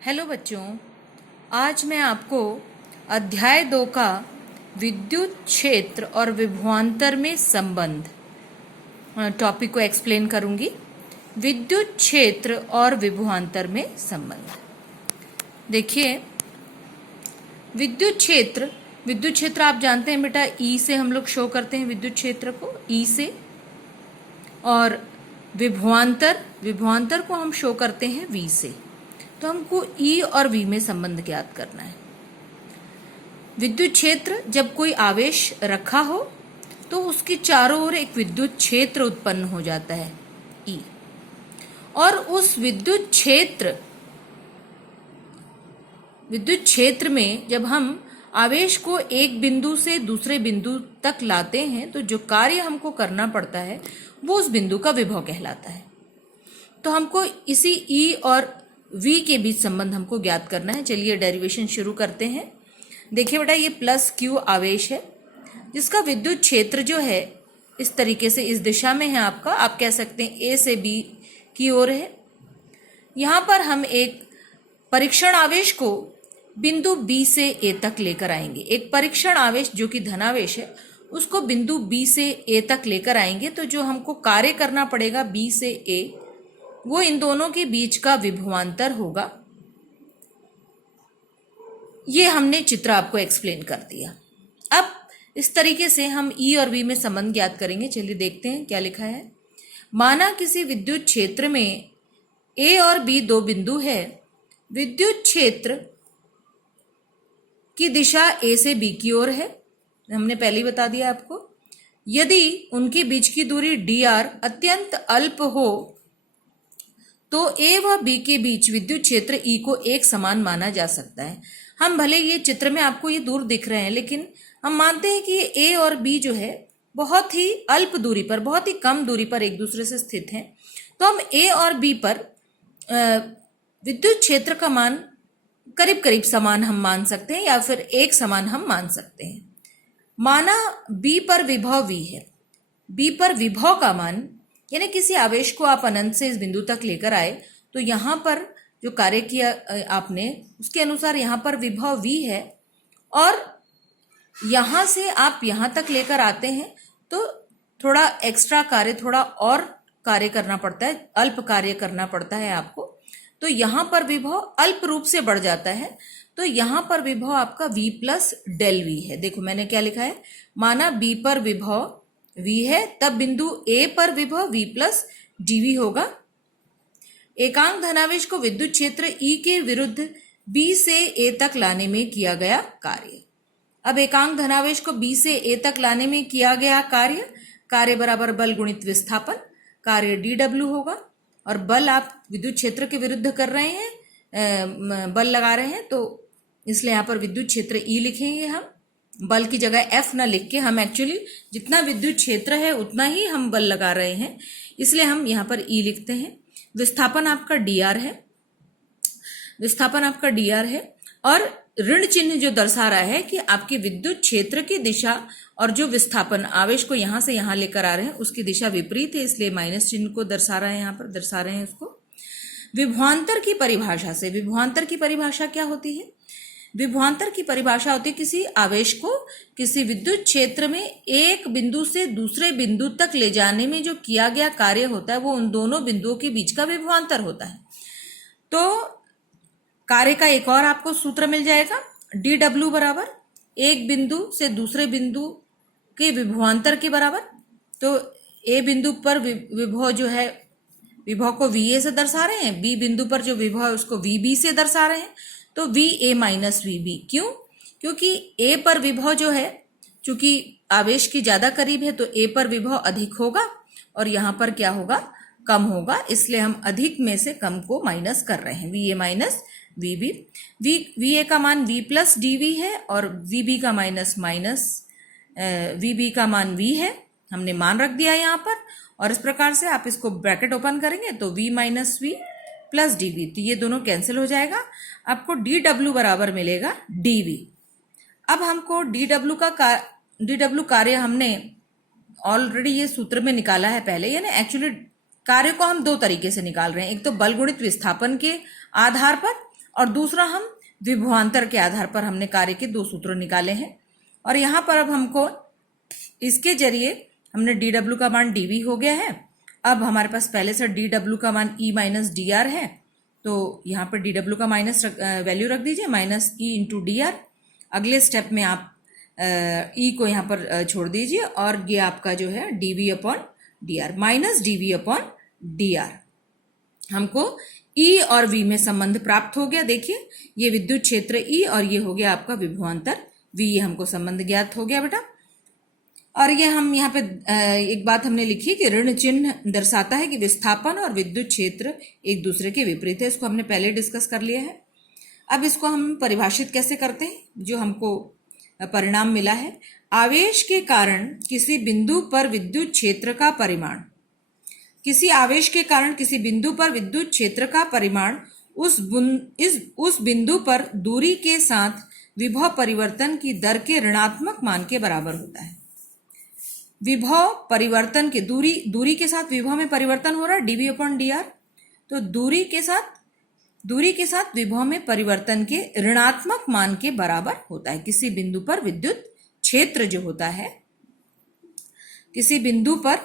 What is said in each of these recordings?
Hello बच्चों, आज मैं आपको अध्याय 2 का विद्युत क्षेत्र और विभवांतर में संबंध टॉपिक को एक्सप्लेन करूंगी। विद्युत क्षेत्र और विभवांतर में संबंध। देखिए, विद्युत क्षेत्र आप जानते हैं बेटा, ई से हम लोग शो करते हैं विद्युत क्षेत्र को, ई से। और विभवांतर को हम शो करते हैं वी से। तो हमको ई और वी में संबंध ज्ञात करना है। विद्युत क्षेत्र, जब कोई आवेश रखा हो तो उसके चारों ओर एक विद्युत क्षेत्र उत्पन्न हो जाता है, ई। और उस विद्युत क्षेत्र में जब हम आवेश को एक बिंदु से दूसरे बिंदु तक लाते हैं तो जो कार्य हमको करना पड़ता है वो उस बिंदु का विभव कहलाता है। तो हमको इसी ई और V के बीच संबंध हमको ज्ञात करना है। चलिए डेरिवेशन शुरू करते हैं। देखिए बेटा, ये प्लस Q आवेश है जिसका विद्युत क्षेत्र जो है इस तरीके से इस दिशा में है आपका, आप कह सकते हैं A से B की ओर है। यहाँ पर हम एक परीक्षण आवेश को बिंदु B से A तक लेकर आएंगे। एक परीक्षण आवेश जो कि धनावेश है उसको बिंदु B से A तक लेकर आएंगे। तो जो हमको कार्य करना पड़ेगा B से A, वो इन दोनों के बीच का विभवांतर होगा। ये हमने चित्र आपको एक्सप्लेन कर दिया। अब इस तरीके से हम ई और वी में संबंध ज्ञात करेंगे। चलिए देखते हैं क्या लिखा है। माना किसी विद्युत क्षेत्र में ए और बी दो बिंदु है। विद्युत क्षेत्र की दिशा ए से बी की ओर है, हमने पहले ही बता दिया आपको। यदि उनके बीच की दूरी डी आर अत्यंत अल्प हो तो ए व बी के बीच विद्युत क्षेत्र ई को एक समान माना जा सकता है। हम भले ये चित्र में आपको ये दूर दिख रहे हैं, लेकिन हम मानते हैं कि ए और बी जो है बहुत ही अल्प दूरी पर, बहुत ही कम दूरी पर एक दूसरे से स्थित हैं। तो हम ए और बी पर विद्युत क्षेत्र का मान करीब करीब समान हम मान सकते हैं, या फिर एक समान हम मान सकते हैं। माना बी पर विभव वी है। बी पर विभव का मान, यानी किसी आवेश को आप अनंत से इस बिंदु तक लेकर आए तो यहाँ पर जो कार्य किया आपने उसके अनुसार यहाँ पर विभव v है, और यहाँ से आप यहाँ तक लेकर आते हैं तो थोड़ा एक्स्ट्रा कार्य, थोड़ा और कार्य करना पड़ता है, अल्प कार्य करना पड़ता है आपको। तो यहाँ पर विभव अल्प रूप से बढ़ जाता है। तो यहाँ पर विभव आपका v प्लस डेल वी है। देखो मैंने क्या लिखा है, माना b पर विभव v है, तब बिंदु A पर विभव v प्लस dv होगा। एकांक धनावेश को विद्युत क्षेत्र E के विरुद्ध B से A तक लाने में किया गया कार्य। अब एकांक धनावेश को B से A तक लाने में किया गया कार्य बराबर बल गुणित विस्थापन, कार्य dw होगा। और बल आप विद्युत क्षेत्र के विरुद्ध कर रहे हैं, बल लगा रहे हैं, तो इसलिए यहाँ पर विद्युत क्षेत्र E लिखेंगे हम। बल की जगह F ना लिख के हम एक्चुअली जितना विद्युत क्षेत्र है उतना ही हम बल लगा रहे हैं, इसलिए हम यहाँ पर E लिखते हैं। विस्थापन आपका dr है, और ऋण चिन्ह जो दर्शा रहा है कि आपके विद्युत क्षेत्र की दिशा और जो विस्थापन आवेश को यहाँ से यहाँ लेकर आ रहे हैं उसकी दिशा विपरीत है, इसलिए माइनस चिन्ह को दर्शा रहे हैं, यहाँ पर दर्शा रहे हैं उसको। विभवांतर की परिभाषा से, विभवांतर की परिभाषा क्या होती है? विभवांतर की परिभाषा होती है किसी आवेश को किसी विद्युत क्षेत्र में एक बिंदु से दूसरे बिंदु तक ले जाने में जो किया गया कार्य होता है वो उन दोनों बिंदुओं के बीच का विभवांतर होता है। तो कार्य का एक और आपको सूत्र मिल जाएगा, dw बराबर एक बिंदु से दूसरे बिंदु के विभवांतर के बराबर। तो ए बिंदु पर विभव जो है, विभव को va से दर्शा रहे हैं, बी बिंदु पर जो विभव है उसको vb से दर्शा रहे हैं, तो va माइनस vb। क्यों? क्योंकि a पर विभव जो है, चूंकि आवेश की ज्यादा करीब है तो a पर विभव अधिक होगा और यहाँ पर क्या होगा, कम होगा, इसलिए हम अधिक में से कम को माइनस कर रहे हैं, va माइनस vb। va का मान v प्लस dv है और vb का vb का मान v है, हमने मान रख दिया यहाँ पर। और इस प्रकार से आप इसको ब्रैकेट ओपन करेंगे तो v minus v plus dv, तो ये दोनों कैंसिल हो जाएगा, आपको dw बराबर मिलेगा dv। अब हमको dw कार्य हमने ऑलरेडी ये सूत्र में निकाला है पहले, यानी एक्चुअली कार्य को हम दो तरीके से निकाल रहे हैं। एक तो बल गुणित विस्थापन के आधार पर और दूसरा हम विभवांतर के आधार पर हमने कार्य के 2 सूत्र निकाले हैं। और यहाँ पर अब हमको इसके जरिए हमने dw का मान dv हो गया है। अब हमारे पास पहले से dw का मान e माइनस dr है, तो यहाँ पर dw का माइनस वैल्यू रख दीजिए, माइनस e इंटू dr। अगले स्टेप में आप e को यहाँ पर छोड़ दीजिए और ये आपका जो है dv upon dr minus dv upon dr। हमको E और V में संबंध प्राप्त हो गया। देखिए ये विद्युत क्षेत्र E और ये हो गया आपका विभवांतर V, ये हमको संबंध ज्ञात हो गया बेटा। और ये हम यहाँ पे एक बात हमने लिखी कि ऋण चिन्ह दर्शाता है कि विस्थापन और विद्युत क्षेत्र एक दूसरे के विपरीत है। इसको हमने पहले डिस्कस कर लिया है। अब इसको हम परिभाषित कैसे करते हैं, जो हमको परिणाम मिला है, आवेश के कारण किसी बिंदु पर विद्युत क्षेत्र का परिमाण, किसी आवेश के कारण किसी बिंदु पर विद्युत क्षेत्र का परिमाण उस बिंदु पर दूरी के साथ विभव परिवर्तन की दर के ऋणात्मक मान के बराबर होता है। विभव परिवर्तन के दूरी के साथ विभव में परिवर्तन हो रहा है dv अपॉन dr, तो दूरी के साथ विभव में परिवर्तन के ऋणात्मक मान के बराबर होता है। किसी बिंदु पर विद्युत क्षेत्र जो होता है, किसी बिंदु पर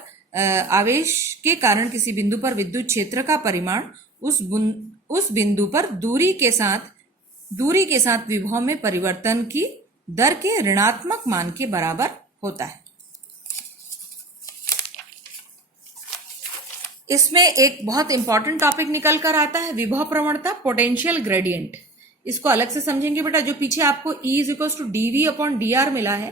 आवेश के कारण किसी बिंदु पर विद्युत क्षेत्र का परिमाण उस बिंदु पर दूरी के साथ विभव में परिवर्तन की दर के ऋणात्मक मान के बराबर होता है। इसमें एक बहुत इंपॉर्टेंट टॉपिक निकल कर आता है, विभव प्रवणता, पोटेंशियल ग्रेडियंट। इसको अलग से समझेंगे बेटा। जो पीछे आपको E is equal to dv upon dr मिला है,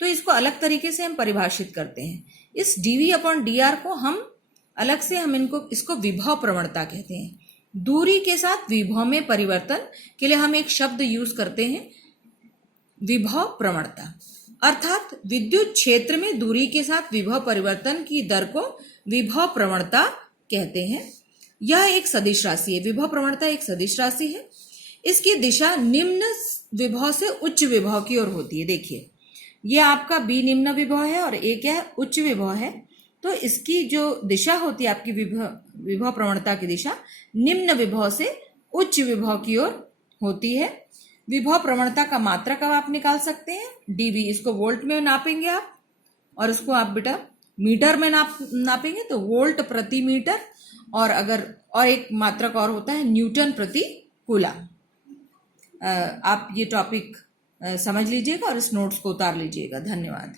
तो इसको अलग तरीके से हम परिभाषित करते हैं। इस dv अपॉन dr को हम अलग से इसको विभव प्रवणता कहते हैं। दूरी के साथ विभव में परिवर्तन के लिए हम एक शब्द यूज करते हैं, विभव प्रवणता। अर्थात विद्युत क्षेत्र में दूरी के साथ विभव परिवर्तन की दर को विभव प्रवणता कहते हैं। यह एक सदिश राशि है। विभव प्रवणता एक सदिश राशि है। इसकी दिशा निम्न विभव से उच्च विभव की ओर होती है। देखिए ये आपका B निम्न विभव है और A क्या है, उच्च विभव है। तो इसकी जो दिशा होती है आपकी विभव प्रवणता की दिशा निम्न विभव से उच्च विभव की ओर होती है। विभव प्रवणता का मात्रक अब आप निकाल सकते हैं, dV। इसको वोल्ट में नापेंगे आप, और इसको आप बेटा मीटर में नापेंगे तो वोल्ट प्रति मीटर, और एक मात्रक और होता है न्यूटन प्रति कूलम। आप ये टॉपिक समझ लीजिएगा और इस नोट्स को उतार लीजिएगा। धन्यवाद।